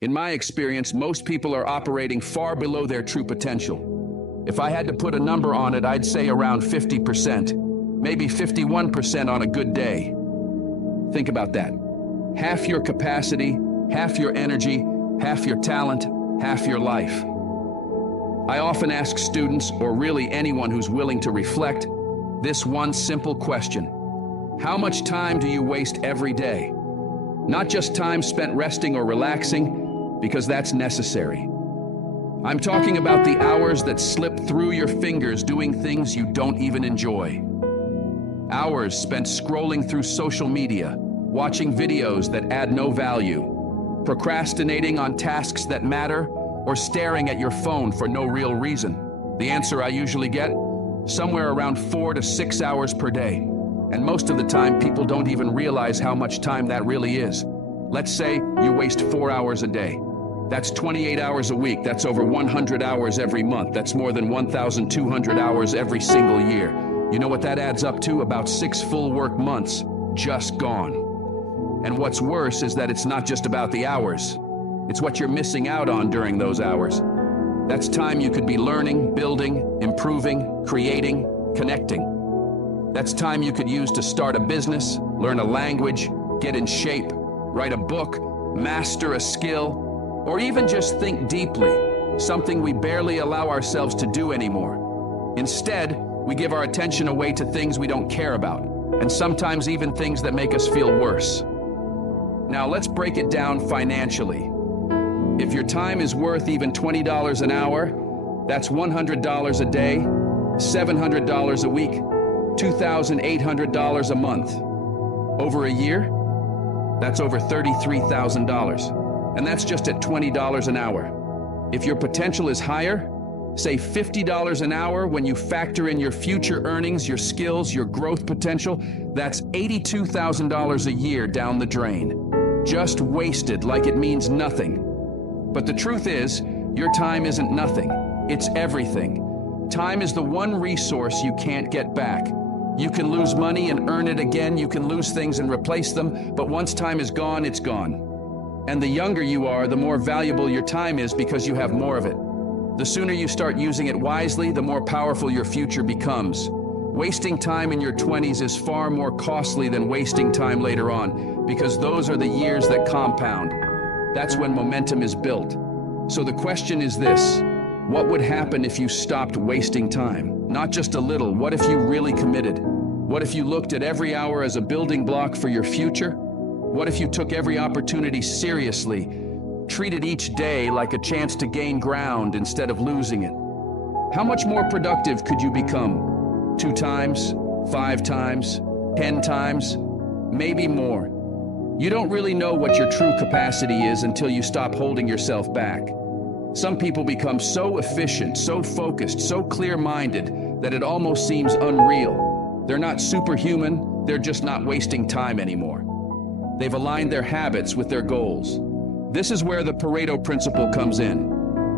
In my experience, most people are operating far below their true potential. If I had to put a number on it, I'd say around 50%, maybe 51% on a good day. Think about that. Half your capacity, half your energy, half your talent, half your life. I often ask students, or really anyone who's willing to reflect, this one simple question. How much time do you waste every day? Not just time spent resting or relaxing, because that's necessary. I'm talking about the hours that slip through your fingers doing things you don't even enjoy. Hours spent scrolling through social media, watching videos that add no value, procrastinating on tasks that matter, or staring at your phone for no real reason. The answer I usually get? Somewhere around 4 to 6 hours per day. And most of the time, people don't even realize how much time that really is. Let's say you waste 4 hours a day. That's 28 hours a week. That's over 100 hours every month. That's more than 1,200 hours every single year. You know what that adds up to? About 6 full work months just gone. And what's worse is that it's not just about the hours. It's what you're missing out on during those hours. That's time you could be learning, building, improving, creating, connecting. That's time you could use to start a business, learn a language, get in shape, write a book, master a skill, or even just think deeply, something we barely allow ourselves to do anymore. Instead, we give our attention away to things we don't care about, and sometimes even things that make us feel worse. Now let's break it down financially. If your time is worth even $20 an hour, that's $100 a day, $700 a week, $2,800 a month. Over a year, that's over $33,000. And that's just at $20 an hour. If your potential is higher, say $50 an hour when you factor in your future earnings, your skills, your growth potential, that's $82,000 a year down the drain. Just wasted like it means nothing. But the truth is, your time isn't nothing. It's everything. Time is the one resource you can't get back. You can lose money and earn it again. You can lose things and replace them. But once time is gone, it's gone. And the younger you are, the more valuable your time is because you have more of it. The sooner you start using it wisely, the more powerful your future becomes. Wasting time in your 20s is far more costly than wasting time later on, because those are the years that compound. That's when momentum is built. So the question is this: what would happen if you stopped wasting time? Not just a little. What if you really committed? What if you looked at every hour as a building block for your future? What if you took every opportunity seriously, treated each day like a chance to gain ground instead of losing it? How much more productive could you become? 2 times, 5 times, 10 times, maybe more. You don't really know what your true capacity is until you stop holding yourself back. Some people become so efficient, so focused, so clear-minded that it almost seems unreal. They're not superhuman, they're just not wasting time anymore. They've aligned their habits with their goals. This is where the Pareto principle comes in,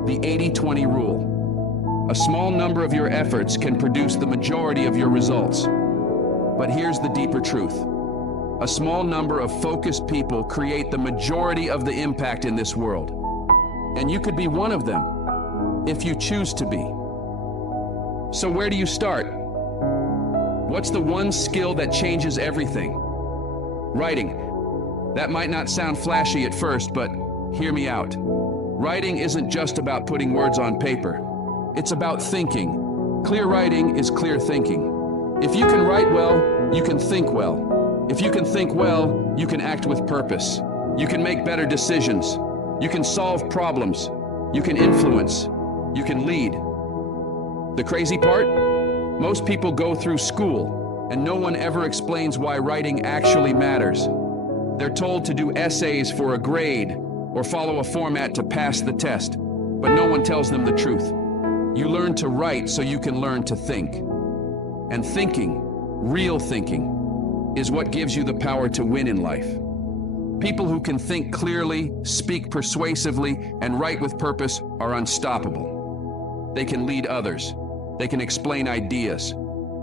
the 80-20 rule. A small number of your efforts can produce the majority of your results. But here's the deeper truth. A small number of focused people create the majority of the impact in this world. And you could be one of them, if you choose to be. So where do you start? What's the one skill that changes everything? Writing. That might not sound flashy at first, but hear me out. Writing isn't just about putting words on paper. It's about thinking. Clear writing is clear thinking. If you can write well, you can think well. If you can think well, you can act with purpose. You can make better decisions. You can solve problems. You can influence. You can lead. The crazy part? Most people go through school, and no one ever explains why writing actually matters. They're told to do essays for a grade or follow a format to pass the test, but no one tells them the truth. You learn to write so you can learn to think. And thinking, real thinking, is what gives you the power to win in life. People who can think clearly, speak persuasively, and write with purpose are unstoppable. They can lead others. They can explain ideas.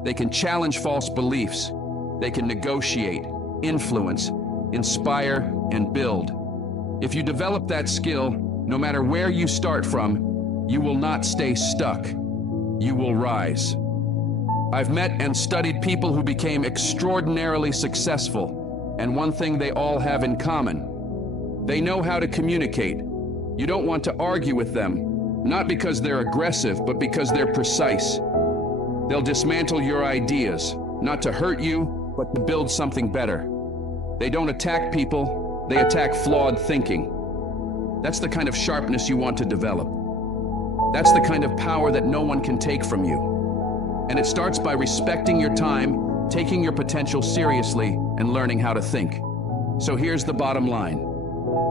They can challenge false beliefs. They can negotiate, influence, inspire, and build. If you develop that skill, no matter where you start from, you will not stay stuck. You will rise. I've met and studied people who became extraordinarily successful, and one thing they all have in common: they know how to communicate. You don't want to argue with them, not because they're aggressive, but because they're precise. They'll dismantle your ideas, not to hurt you, but to build something better. They don't attack people, they attack flawed thinking. That's the kind of sharpness you want to develop. That's the kind of power that no one can take from you. And it starts by respecting your time, taking your potential seriously, and learning how to think. So here's the bottom line.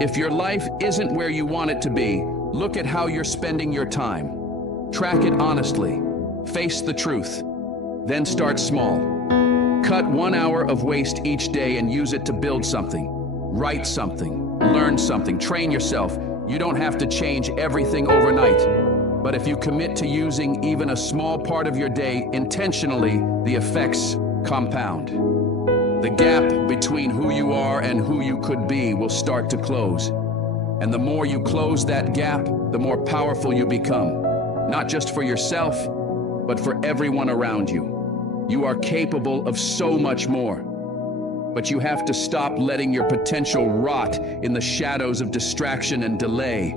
If your life isn't where you want it to be, look at how you're spending your time. Track it honestly. Face the truth. Then start small. Cut 1 hour of waste each day and use it to build something. Write something. Learn something. Train yourself. You don't have to change everything overnight. But if you commit to using even a small part of your day intentionally, the effects compound. The gap between who you are and who you could be will start to close. And the more you close that gap, the more powerful you become. Not just for yourself, but for everyone around you. You are capable of so much more. But you have to stop letting your potential rot in the shadows of distraction and delay.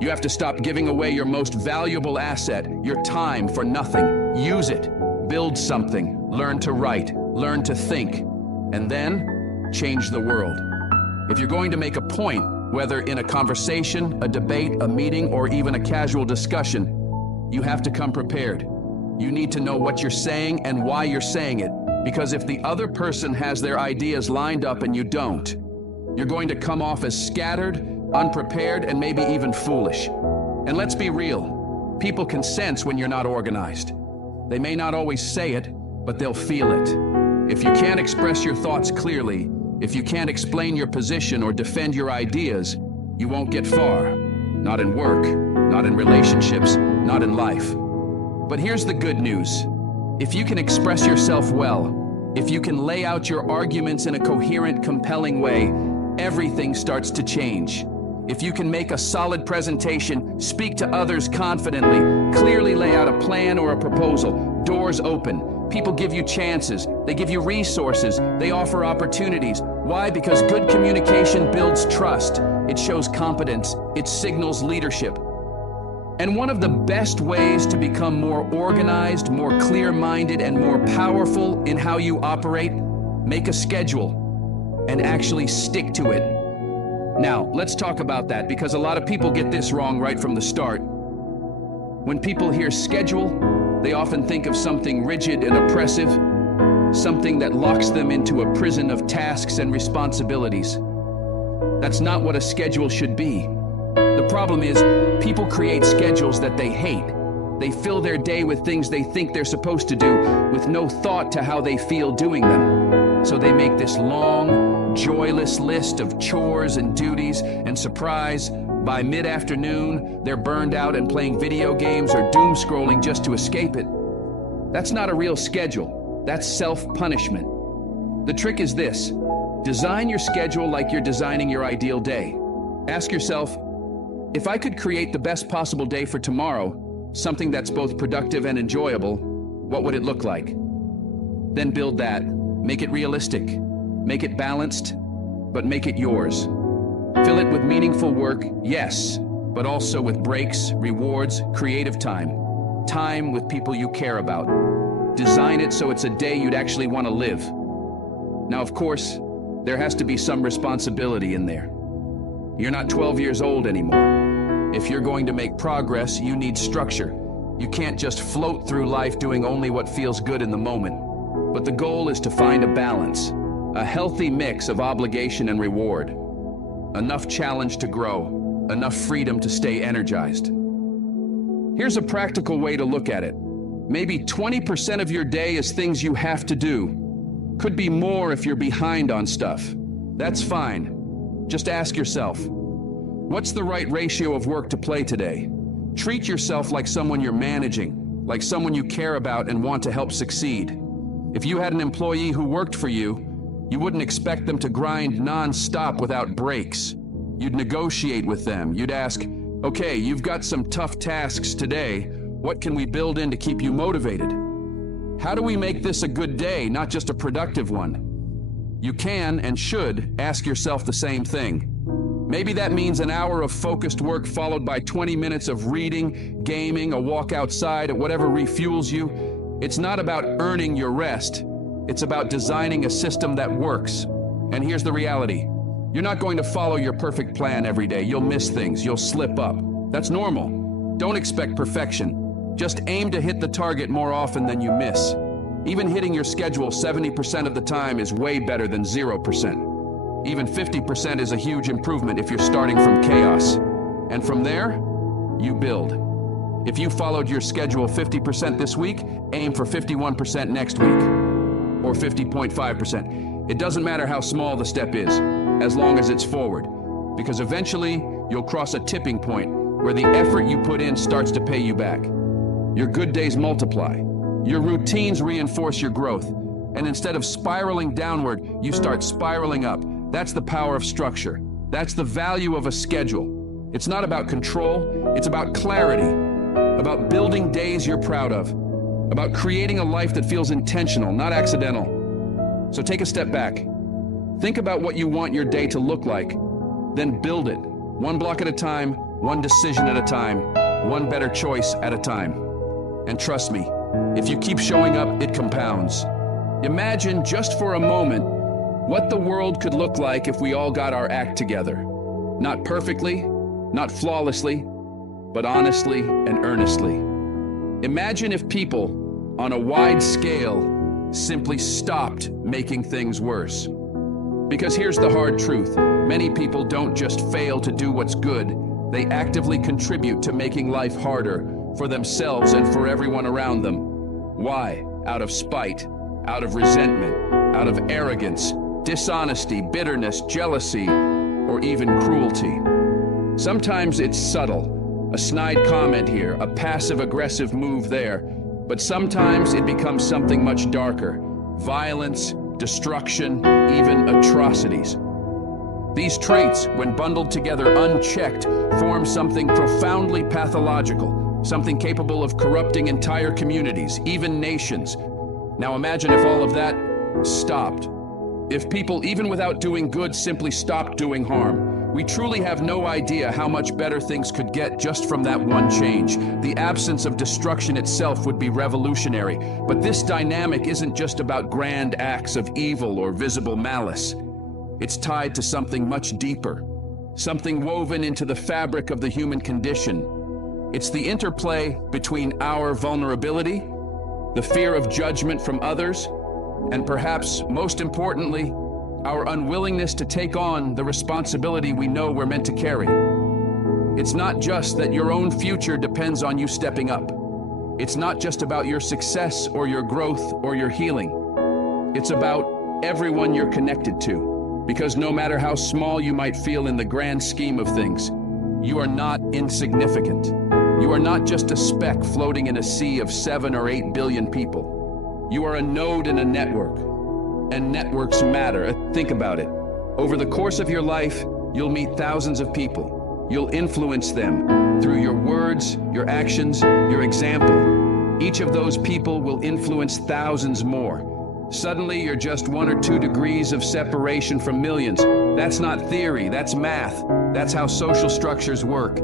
You have to stop giving away your most valuable asset, your time, for nothing. Use it. Build something. Learn to write. Learn to think. And then, change the world. If you're going to make a point, whether in a conversation, a debate, a meeting, or even a casual discussion, you have to come prepared. You need to know what you're saying and why you're saying it. Because if the other person has their ideas lined up and you don't, you're going to come off as scattered, unprepared, and maybe even foolish. And let's be real. People can sense when you're not organized. They may not always say it, but they'll feel it. If you can't express your thoughts clearly, if you can't explain your position or defend your ideas, you won't get far. Not in work, not in relationships, not in life. But here's the good news. If you can express yourself well, if you can lay out your arguments in a coherent, compelling way, everything starts to change. If you can make a solid presentation, speak to others confidently, clearly lay out a plan or a proposal, doors open. People give you chances. They give you resources. They offer opportunities. Why? Because good communication builds trust. It shows competence. It signals leadership. And one of the best ways to become more organized, more clear-minded, and more powerful in how you operate, make a schedule and actually stick to it. Now, let's talk about that, because a lot of people get this wrong right from the start. When people hear schedule, they often think of something rigid and oppressive, something that locks them into a prison of tasks and responsibilities. That's not what a schedule should be. The problem is, people create schedules that they hate. They fill their day with things they think they're supposed to do, with no thought to how they feel doing them. So they make this long, joyless list of chores and duties, and surprise, by mid-afternoon, they're burned out and playing video games or doom-scrolling just to escape it. That's not a real schedule. That's self-punishment. The trick is this. Design your schedule like you're designing your ideal day. Ask yourself, if I could create the best possible day for tomorrow, something that's both productive and enjoyable, what would it look like? Then build that. Make it realistic. Make it balanced, but make it yours. Fill it with meaningful work, yes, but also with breaks, rewards, creative time. Time with people you care about. Design it so it's a day you'd actually want to live. Now, of course, there has to be some responsibility in there. You're not 12 years old anymore. If you're going to make progress, you need structure. You can't just float through life doing only what feels good in the moment. But the goal is to find a balance, a healthy mix of obligation and reward. Enough challenge to grow, enough freedom to stay energized. Here's a practical way to look at it. Maybe 20% of your day is things you have to do. Could be more if you're behind on stuff. That's fine. Just ask yourself, what's the right ratio of work to play today? Treat yourself like someone you're managing, like someone you care about and want to help succeed. If you had an employee who worked for you, you wouldn't expect them to grind non-stop without breaks. You'd negotiate with them. You'd ask, okay, you've got some tough tasks today. What can we build in to keep you motivated? How do we make this a good day, not just a productive one? You can and should ask yourself the same thing. Maybe that means an hour of focused work followed by 20 minutes of reading, gaming, a walk outside, whatever refuels you. It's not about earning your rest. It's about designing a system that works. And here's the reality. You're not going to follow your perfect plan every day. You'll miss things. You'll slip up. That's normal. Don't expect perfection. Just aim to hit the target more often than you miss. Even hitting your schedule 70% of the time is way better than 0%. Even 50% is a huge improvement if you're starting from chaos. And from there, you build. If you followed your schedule 50% this week, aim for 51% next week, or 50.5%. It doesn't matter how small the step is, as long as it's forward, because eventually you'll cross a tipping point where the effort you put in starts to pay you back. Your good days multiply. Your routines reinforce your growth. And instead of spiraling downward, you start spiraling up. That's the power of structure. That's the value of a schedule. It's not about control, it's about clarity, about building days you're proud of, about creating a life that feels intentional, not accidental. So take a step back. Think about what you want your day to look like, then build it, one block at a time, one decision at a time, one better choice at a time. And trust me, if you keep showing up, it compounds. Imagine just for a moment what the world could look like if we all got our act together. Not perfectly, not flawlessly, but honestly and earnestly. Imagine if people, on a wide scale, simply stopped making things worse. Because here's the hard truth. Many people don't just fail to do what's good. They actively contribute to making life harder for themselves and for everyone around them. Why? Out of spite, out of resentment, out of arrogance, dishonesty, bitterness, jealousy, or even cruelty. Sometimes it's subtle, a snide comment here, a passive-aggressive move there, but sometimes it becomes something much darker, violence, destruction, even atrocities. These traits, when bundled together unchecked, form something profoundly pathological, something capable of corrupting entire communities, even nations. Now imagine if all of that stopped. If people, even without doing good, simply stopped doing harm. We truly have no idea how much better things could get just from that one change. The absence of destruction itself would be revolutionary. But this dynamic isn't just about grand acts of evil or visible malice. It's tied to something much deeper, something woven into the fabric of the human condition. It's the interplay between our vulnerability, the fear of judgment from others, and perhaps most importantly, our unwillingness to take on the responsibility we know we're meant to carry. It's not just that your own future depends on you stepping up. It's not just about your success or your growth or your healing. It's about everyone you're connected to. Because no matter how small you might feel in the grand scheme of things, you are not insignificant. You are not just a speck floating in a sea of 7 or 8 billion people. You are a node in a network, and networks matter. Think about it. Over the course of your life, you'll meet thousands of people. You'll influence them through your words, your actions, your example. Each of those people will influence thousands more. Suddenly, you're just 1 or 2 degrees of separation from millions. That's not theory, that's math. That's how social structures work.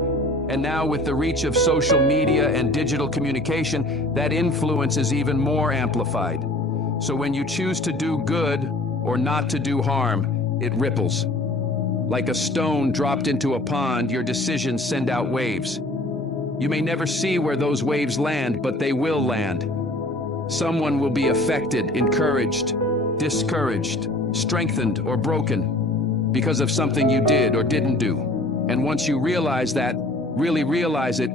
And now with the reach of social media and digital communication, that influence is even more amplified. So when you choose to do good or not to do harm, it ripples. Like a stone dropped into a pond, your decisions send out waves. You may never see where those waves land, but they will land. Someone will be affected, encouraged, discouraged, strengthened, or broken because of something you did or didn't do. And once you realize that, really realize it,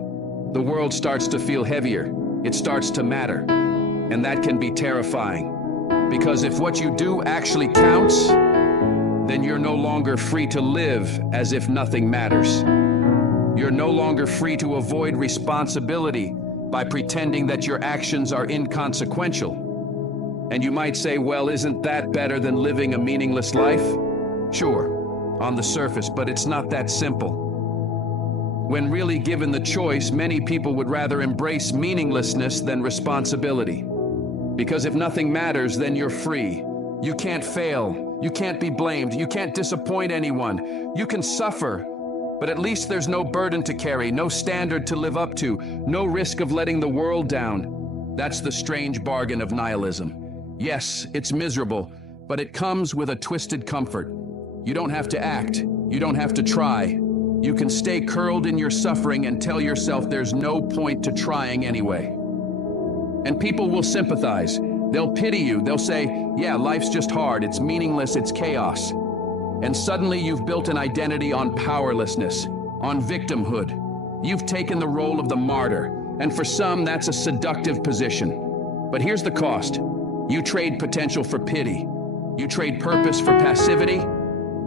the world starts to feel heavier. It starts to matter. And that can be terrifying. Because if what you do actually counts, then you're no longer free to live as if nothing matters. You're no longer free to avoid responsibility by pretending that your actions are inconsequential. And you might say, well, isn't that better than living a meaningless life? Sure. on the surface, but it's not that simple. When really given the choice, many people would rather embrace meaninglessness than responsibility. Because if nothing matters, then you're free. You can't fail. You can't be blamed. You can't disappoint anyone. You can suffer, but at least there's no burden to carry, no standard to live up to, no risk of letting the world down. That's the strange bargain of nihilism. Yes, it's miserable, but it comes with a twisted comfort. You don't have to act. You don't have to try. You can stay curled in your suffering and tell yourself there's no point to trying anyway. And people will sympathize. They'll pity you. They'll say, yeah, life's just hard. It's meaningless. It's chaos. And suddenly you've built an identity on powerlessness, on victimhood. You've taken the role of the martyr. And for some, that's a seductive position. But here's the cost. You trade potential for pity. You trade purpose for passivity.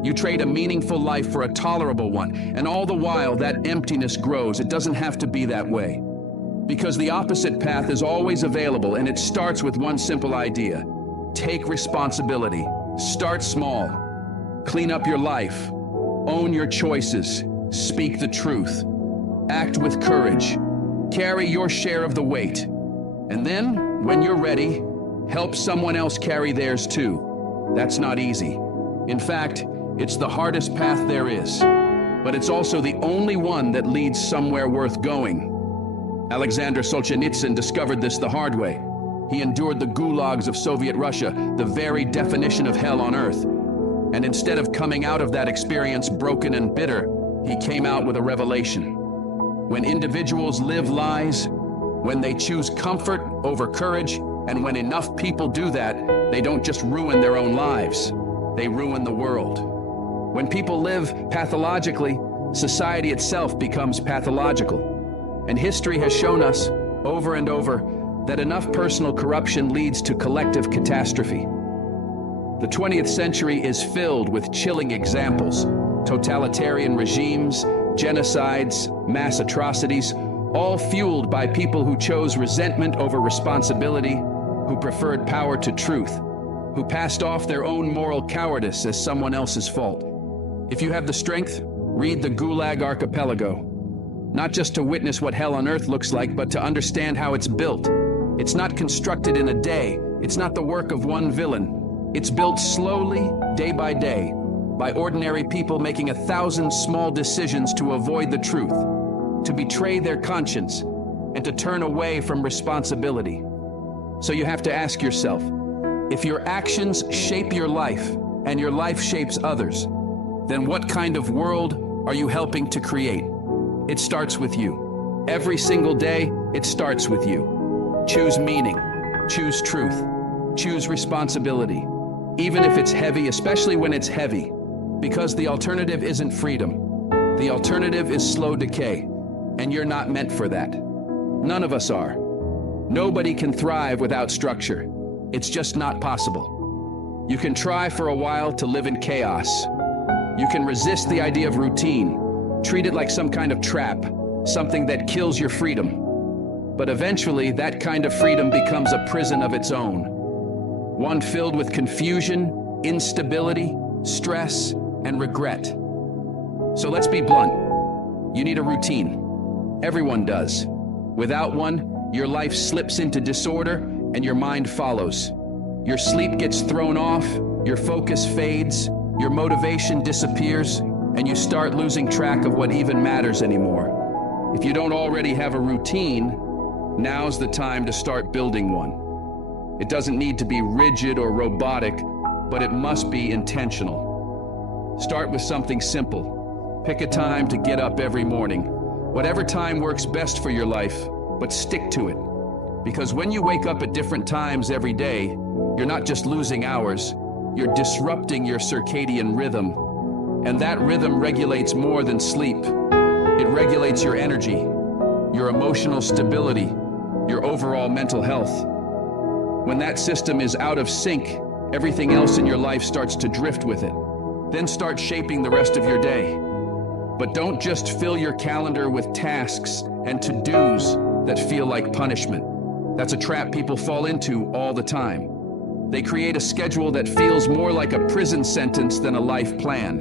You trade a meaningful life for a tolerable one, and all the while that emptiness grows. It doesn't have to be that way. Because the opposite path is always available, and it starts with one simple idea. Take responsibility. Start small. Clean up your life. Own your choices. Speak the truth. Act with courage. Carry your share of the weight. And then, when you're ready, help someone else carry theirs too. That's not easy. In fact, it's the hardest path there is, but it's also the only one that leads somewhere worth going. Alexander Solzhenitsyn discovered this the hard way. He endured the gulags of Soviet Russia, the very definition of hell on earth. And instead of coming out of that experience broken and bitter, he came out with a revelation. When individuals live lies, when they choose comfort over courage, and when enough people do that, they don't just ruin their own lives, they ruin the world. When people live pathologically, society itself becomes pathological. And history has shown us, over and over, that enough personal corruption leads to collective catastrophe. The 20th century is filled with chilling examples: totalitarian regimes, genocides, mass atrocities, all fueled by people who chose resentment over responsibility, who preferred power to truth, who passed off their own moral cowardice as someone else's fault. If you have the strength, read the Gulag Archipelago. Not just to witness what hell on earth looks like, but to understand how it's built. It's not constructed in a day. It's not the work of one villain. It's built slowly, day by ordinary people making 1,000 small decisions to avoid the truth, to betray their conscience, and to turn away from responsibility. So you have to ask yourself, if your actions shape your life and your life shapes others, then what kind of world are you helping to create? It starts with you. Every single day, it starts with you. Choose meaning, choose truth, choose responsibility, even if it's heavy, especially when it's heavy, because the alternative isn't freedom. The alternative is slow decay, and you're not meant for that. None of us are. Nobody can thrive without structure. It's just not possible. You can try for a while to live in chaos. You can resist the idea of routine, treat it like some kind of trap, something that kills your freedom. But eventually, that kind of freedom becomes a prison of its own. One filled with confusion, instability, stress, and regret. So let's be blunt. You need a routine. Everyone does. Without one, your life slips into disorder and your mind follows. Your sleep gets thrown off, your focus fades, your motivation disappears, and you start losing track of what even matters anymore. If you don't already have a routine, now's the time to start building one. It doesn't need to be rigid or robotic, but it must be intentional. Start with something simple. Pick a time to get up every morning. Whatever time works best for your life, but stick to it. Because when you wake up at different times every day, you're not just losing hours, you're disrupting your circadian rhythm. And that rhythm regulates more than sleep. It regulates your energy, your emotional stability, your overall mental health. When that system is out of sync, everything else in your life starts to drift with it. Then start shaping the rest of your day. But don't just fill your calendar with tasks and to-dos that feel like punishment. That's a trap people fall into all the time. They create a schedule that feels more like a prison sentence than a life plan.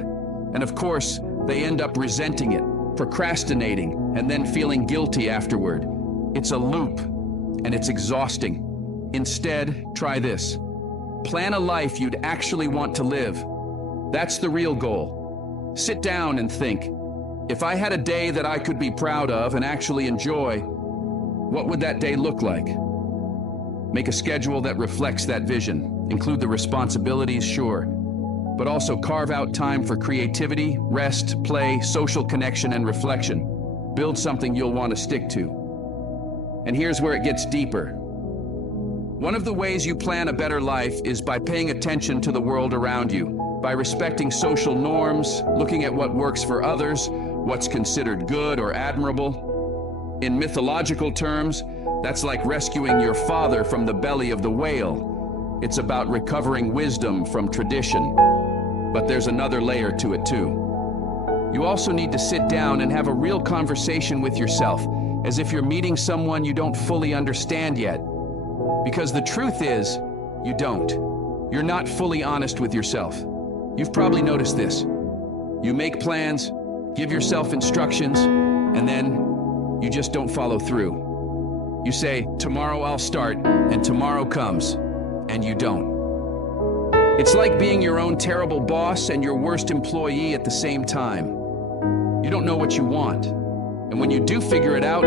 And of course, they end up resenting it, procrastinating, and then feeling guilty afterward. It's a loop, and it's exhausting. Instead, try this. Plan a life you'd actually want to live. That's the real goal. Sit down and think, if I had a day that I could be proud of and actually enjoy, what would that day look like? Make a schedule that reflects that vision. Include the responsibilities, sure, but also carve out time for creativity, rest, play, social connection, and reflection. Build something you'll want to stick to. And here's where it gets deeper. One of the ways you plan a better life is by paying attention to the world around you, by respecting social norms, looking at what works for others, what's considered good or admirable. In mythological terms, that's like rescuing your father from the belly of the whale. It's about recovering wisdom from tradition. But there's another layer to it too. You also need to sit down and have a real conversation with yourself, as if you're meeting someone you don't fully understand yet. Because the truth is, you don't. You're not fully honest with yourself. You've probably noticed this. You make plans, give yourself instructions, and then you just don't follow through. You say, tomorrow I'll start, and tomorrow comes, and you don't. It's like being your own terrible boss and your worst employee at the same time. You don't know what you want, and when you do figure it out,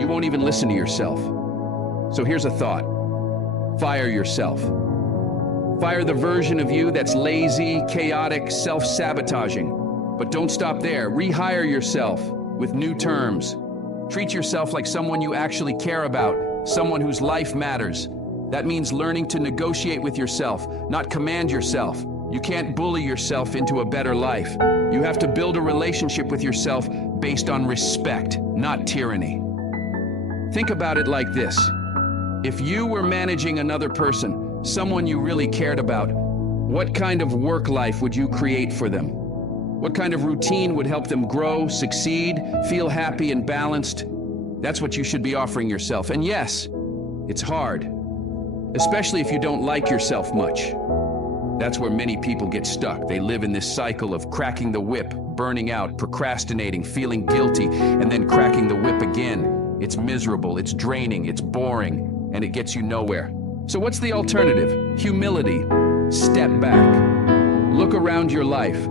you won't even listen to yourself. So here's a thought. Fire yourself. Fire the version of you that's lazy, chaotic, self-sabotaging. But don't stop there. Rehire yourself with new terms. Treat yourself like someone you actually care about, someone whose life matters. That means learning to negotiate with yourself, not command yourself. You can't bully yourself into a better life. You have to build a relationship with yourself based on respect, not tyranny. Think about it like this. If you were managing another person, someone you really cared about, what kind of work life would you create for them? What kind of routine would help them grow, succeed, feel happy and balanced? That's what you should be offering yourself. And yes, it's hard, especially if you don't like yourself much. That's where many people get stuck. They live in this cycle of cracking the whip, burning out, procrastinating, feeling guilty, and then cracking the whip again. It's miserable, it's draining, it's boring, and it gets you nowhere. So what's the alternative? Humility. Step back. Look around your life.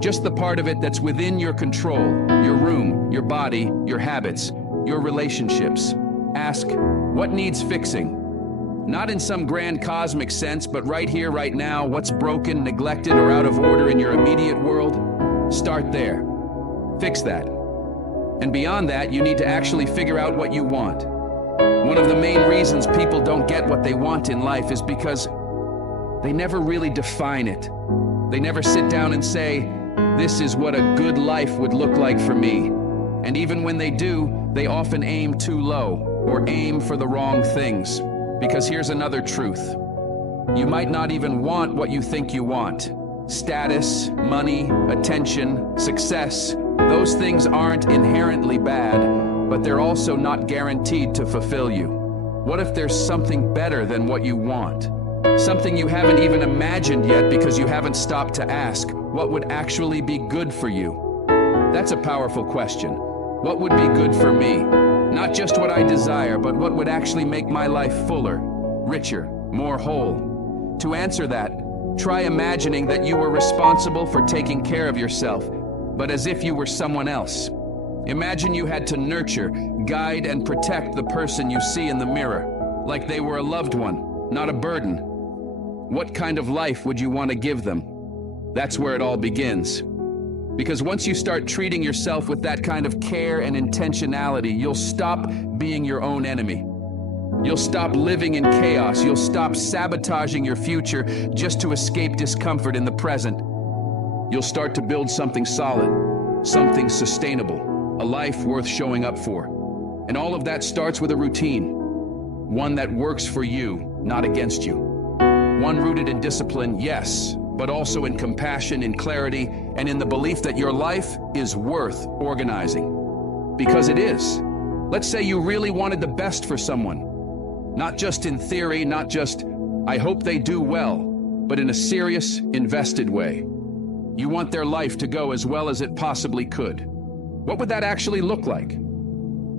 Just the part of it that's within your control. Your room, your body, your habits, your relationships. Ask, what needs fixing? Not in some grand cosmic sense, but right here, right now, what's broken, neglected, or out of order in your immediate world? Start there. Fix that. And beyond that, you need to actually figure out what you want. One of the main reasons people don't get what they want in life is because they never really define it. They never sit down and say, this is what a good life would look like for me. And even when they do, they often aim too low or aim for the wrong things. Because here's another truth. You might not even want what you think you want. Status, money, attention, success, those things aren't inherently bad, but they're also not guaranteed to fulfill you. What if there's something better than what you want? Something you haven't even imagined yet because you haven't stopped to ask, what would actually be good for you? That's a powerful question. What would be good for me? Not just what I desire, but what would actually make my life fuller, richer, more whole. To answer that, try imagining that you were responsible for taking care of yourself, but as if you were someone else. Imagine you had to nurture, guide, and protect the person you see in the mirror, like they were a loved one, not a burden. What kind of life would you want to give them? That's where it all begins. Because once you start treating yourself with that kind of care and intentionality, you'll stop being your own enemy. You'll stop living in chaos. You'll stop sabotaging your future just to escape discomfort in the present. You'll start to build something solid, something sustainable, a life worth showing up for. And all of that starts with a routine, one that works for you, not against you. One rooted in discipline, yes, but also in compassion, in clarity, and in the belief that your life is worth organizing. Because it is. Let's say you really wanted the best for someone. Not just in theory, not just, I hope they do well, but in a serious, invested way. You want their life to go as well as it possibly could. What would that actually look like?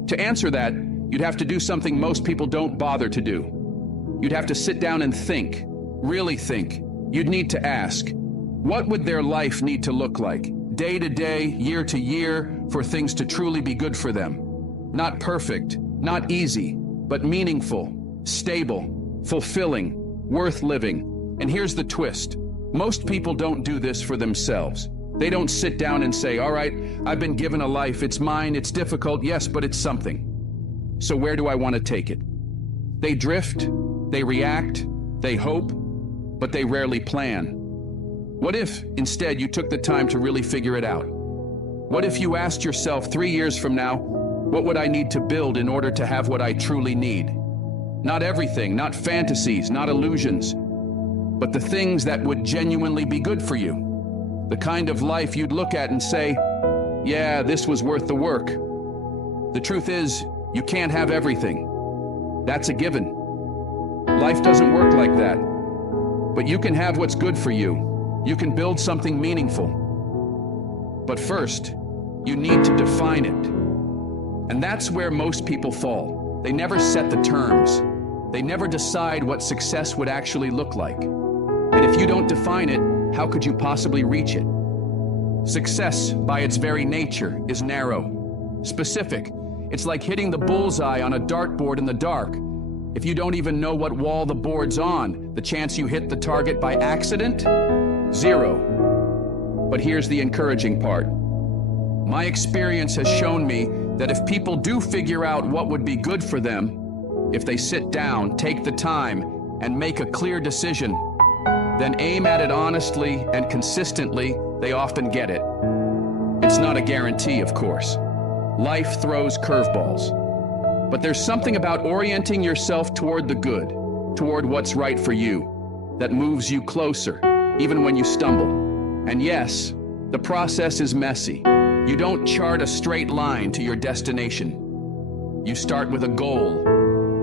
To answer that, you'd have to do something most people don't bother to do. You'd have to sit down and think, really think. You'd need to ask, what would their life need to look like, day to day, year to year, for things to truly be good for them? Not perfect, not easy, but meaningful, stable, fulfilling, worth living. And here's the twist. Most people don't do this for themselves. They don't sit down and say, all right, I've been given a life, it's mine, it's difficult, yes, but it's something. So where do I want to take it? They drift, they react, they hope, but they rarely plan. What if, instead, you took the time to really figure it out? What if you asked yourself 3 years from now, what would I need to build in order to have what I truly need? Not everything, not fantasies, not illusions, but the things that would genuinely be good for you. The kind of life you'd look at and say, yeah, this was worth the work. The truth is, you can't have everything. That's a given. Life doesn't work like that. But you can have what's good for you. You can build something meaningful. But first, you need to define it. And that's where most people fall. They never set the terms. They never decide what success would actually look like. And if you don't define it, how could you possibly reach it? Success, by its very nature, is narrow, specific. It's like hitting the bullseye on a dartboard in the dark. If you don't even know what wall the board's on, the chance you hit the target by accident? 0. But here's the encouraging part. My experience has shown me that if people do figure out what would be good for them, if they sit down, take the time, and make a clear decision, then aim at it honestly and consistently, they often get it. It's not a guarantee, of course. Life throws curveballs. But there's something about orienting yourself toward the good, toward what's right for you, that moves you closer, even when you stumble. And yes, the process is messy. You don't chart a straight line to your destination. You start with a goal,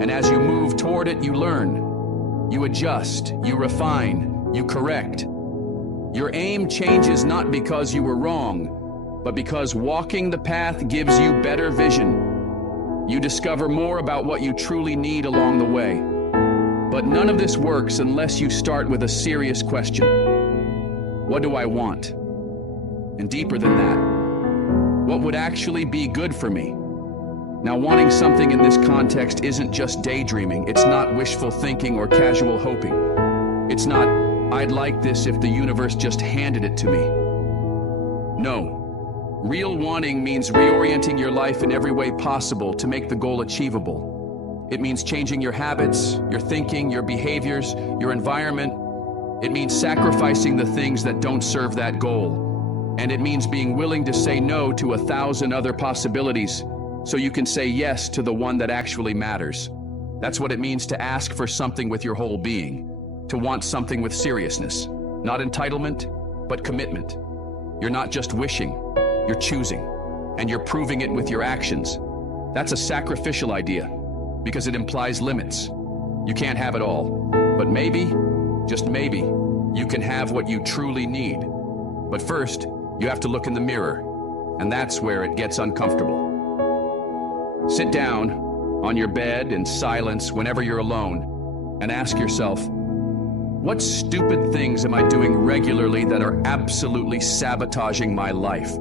and as you move toward it, you learn. You adjust, you refine, you correct. Your aim changes not because you were wrong, but because walking the path gives you better vision. You discover more about what you truly need along the way. But none of this works unless you start with a serious question. What do I want? And deeper than that, what would actually be good for me? Now, wanting something in this context isn't just daydreaming. It's not wishful thinking or casual hoping. It's not, I'd like this if the universe just handed it to me. No. Real wanting means reorienting your life in every way possible to make the goal achievable. It means changing your habits, your thinking, your behaviors, your environment. It means sacrificing the things that don't serve that goal. And it means being willing to say no to 1,000 other possibilities so you can say yes to the one that actually matters. That's what it means to ask for something with your whole being, to want something with seriousness. Not entitlement, but commitment. You're not just wishing, you're choosing, and you're proving it with your actions. That's a sacrificial idea, because it implies limits. You can't have it all, but maybe, just maybe, you can have what you truly need. But first, you have to look in the mirror, and that's where it gets uncomfortable. Sit down on your bed in silence whenever you're alone, and ask yourself, what stupid things am I doing regularly that are absolutely sabotaging my life?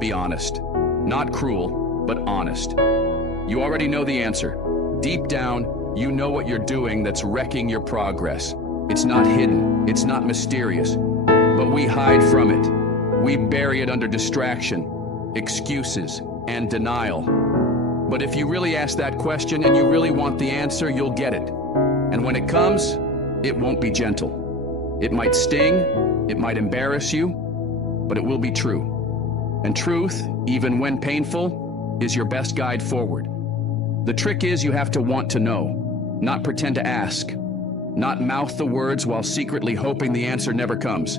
Be honest. Not cruel, but honest. You already know the answer. Deep down, you know what you're doing that's wrecking your progress. It's not hidden, it's not mysterious, but we hide from it. We bury it under distraction, excuses, and denial. But if you really ask that question and you really want the answer, you'll get it. And when it comes, it won't be gentle. It might sting, it might embarrass you, but it will be true. And truth, even when painful, is your best guide forward. The trick is you have to want to know, not pretend to ask, not mouth the words while secretly hoping the answer never comes.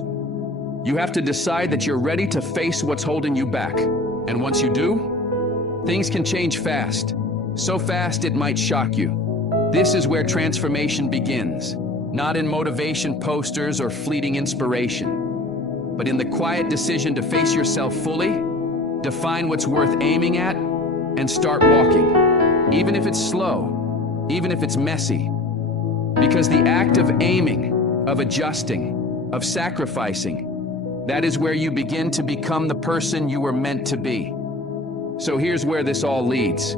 You have to decide that you're ready to face what's holding you back. And once you do, things can change fast. So fast it might shock you. This is where transformation begins, not in motivation posters or fleeting inspiration, but in the quiet decision to face yourself fully, define what's worth aiming at, and start walking, even if it's slow, even if it's messy. Because the act of aiming, of adjusting, of sacrificing, that is where you begin to become the person you were meant to be. So here's where this all leads,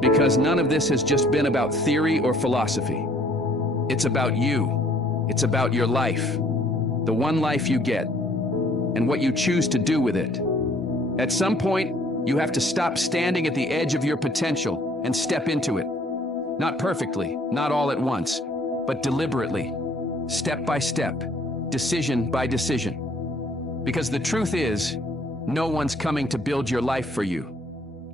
because none of this has just been about theory or philosophy. It's about you. It's about your life, the one life you get, and what you choose to do with it. At some point, you have to stop standing at the edge of your potential and step into it. Not perfectly, not all at once, but deliberately, step by step, decision by decision. Because the truth is, no one's coming to build your life for you.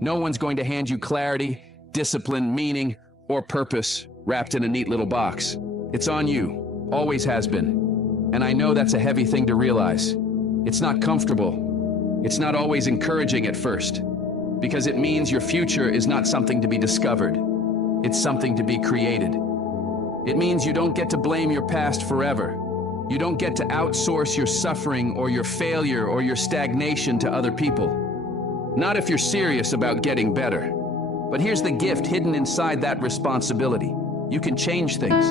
No one's going to hand you clarity, discipline, meaning, or purpose wrapped in a neat little box. It's on you, always has been. And I know that's a heavy thing to realize. It's not comfortable. It's not always encouraging at first, because it means your future is not something to be discovered. It's something to be created. It means you don't get to blame your past forever. You don't get to outsource your suffering or your failure or your stagnation to other people. Not if you're serious about getting better. But here's the gift hidden inside that responsibility. You can change things.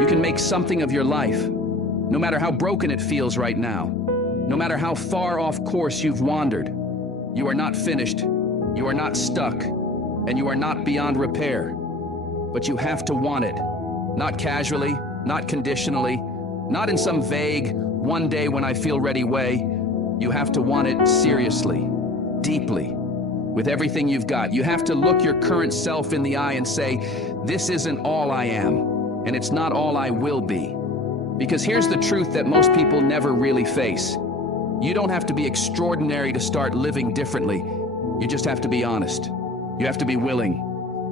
You can make something of your life, no matter how broken it feels right now, no matter how far off course you've wandered. You are not finished, you are not stuck, and you are not beyond repair. But you have to want it, not casually, not conditionally, not in some vague, one day when I feel ready way. You have to want it seriously, deeply, with everything you've got. You have to look your current self in the eye and say, this isn't all I am, and it's not all I will be. Because here's the truth that most people never really face. You don't have to be extraordinary to start living differently. You just have to be honest. You have to be willing.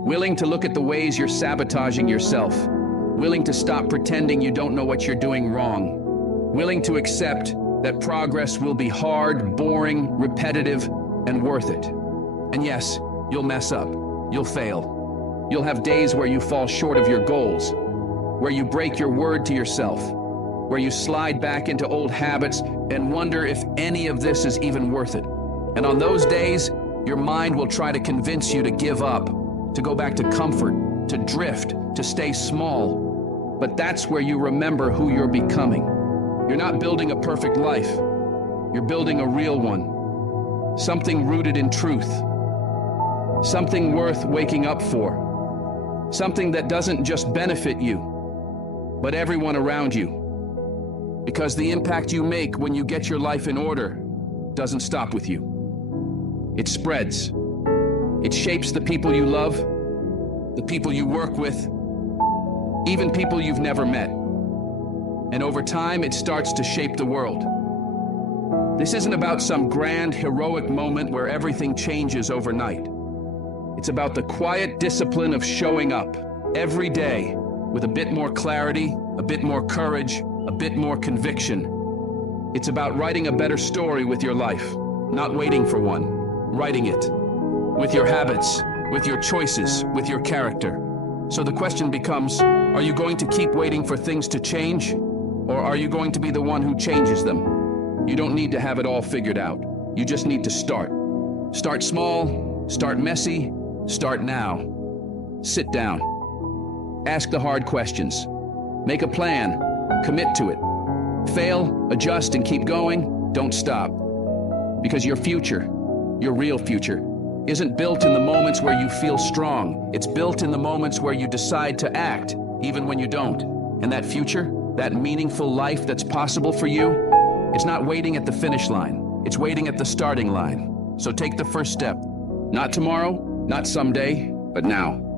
Willing to look at the ways you're sabotaging yourself. Willing to stop pretending you don't know what you're doing wrong. Willing to accept that progress will be hard, boring, repetitive, and worth it. And yes, you'll mess up. You'll fail. You'll have days where you fall short of your goals, where you break your word to yourself, where you slide back into old habits and wonder if any of this is even worth it. And on those days, your mind will try to convince you to give up, to go back to comfort, to drift, to stay small. But that's where you remember who you're becoming. You're not building a perfect life. You're building a real one. Something rooted in truth. Something worth waking up for. Something that doesn't just benefit you, but everyone around you. Because the impact you make when you get your life in order doesn't stop with you. It spreads. It shapes the people you love, the people you work with, even people you've never met. And over time, it starts to shape the world. This isn't about some grand, heroic moment where everything changes overnight. It's about the quiet discipline of showing up every day with a bit more clarity, a bit more courage, a bit more conviction. It's about writing a better story with your life, not waiting for one, writing it. With your habits, with your choices, with your character. So the question becomes, are you going to keep waiting for things to change? Or are you going to be the one who changes them? You don't need to have it all figured out. You just need to start. Start small, start messy, start now. Sit down. Ask the hard questions. Make a plan. Commit to it. Fail, adjust, and keep going. Don't stop. Because your future, your real future, isn't built in the moments where you feel strong. It's built in the moments where you decide to act, even when you don't. And that future, that meaningful life that's possible for you, it's not waiting at the finish line. It's waiting at the starting line. So take the first step. Not tomorrow, not someday, but now.